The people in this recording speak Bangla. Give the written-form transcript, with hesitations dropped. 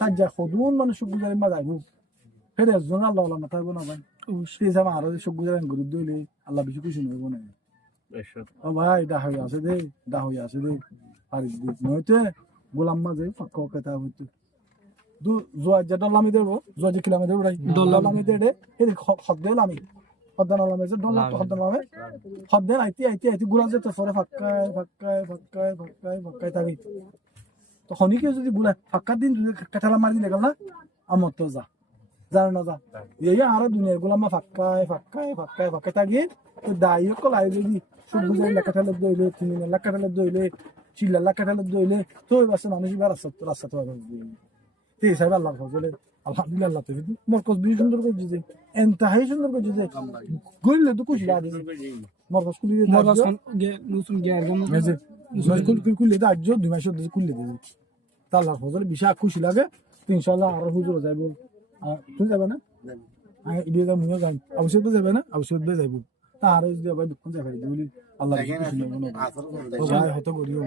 তার যা সদুন মানে সুখ গুজারি মা যাইব ফেরে একজন আল্লাহ আল্লাহ মাথায় না ভাই সেই হিসাবে আরো সুখ গুজারেন গুরুত্ব দিলে আল্লাহ বেশি খুশি নইব না ও ভাই দা হয়ে আছে দে আর নয়তো গোলাম মাঝে ফাঁকা কথা হইতো দু জোয়া যে ডলামি দেবো জোয়া যে কিলামি দেবো ডলামি দেড়ে এই হদ্দে লামি হদ্দান লামে যে ডলা হদ্দান লামে হদ্দে আইতি গুলা যেতে সরে ফাক্কায় থাকি তো খনিকে যদি গুলা ফাক্কার দিন যদি কাঠালা মারি দিলে গেল না আমার তো জানো না এই আরো দুনিয়া গোলামা ফাক্কায় থাকি তো দায়ী কল আই যদি সব বুঝাই লাকাঠালে দইলে তিনি লাকাঠালে দইলে চিল্লা লাকাঠালে দইলে তো বাসে মানুষ রাস্তা তো এই সাহেব আল্লাহ ফজলে আলহামদুলিল্লাহ তো মরকজ দুই সুন্দর করে দিছে এনতাহাই সুন্দর করে দিছে গইলে তো খুশি লাগে মরকজ কুলি দিয়ে মরকজ নতুন গিয়ার গাম আছে মরকজ কুলি দিয়ে আজ 2 মাস ধরে কুলি দিয়ে তা আল্লাহ ফজলে বিশাল খুশি লাগে ইনশাআল্লাহ আর হুজুর যাইব তুই যাবে না আমি ইডিয়া মুও যাই অবশ্যই তো যাবে না অবশ্যই তো যাইব তার যদি আবার দুঃখ যাবে বলি আল্লাহ খুশি হবে না ও ভাই হত করিও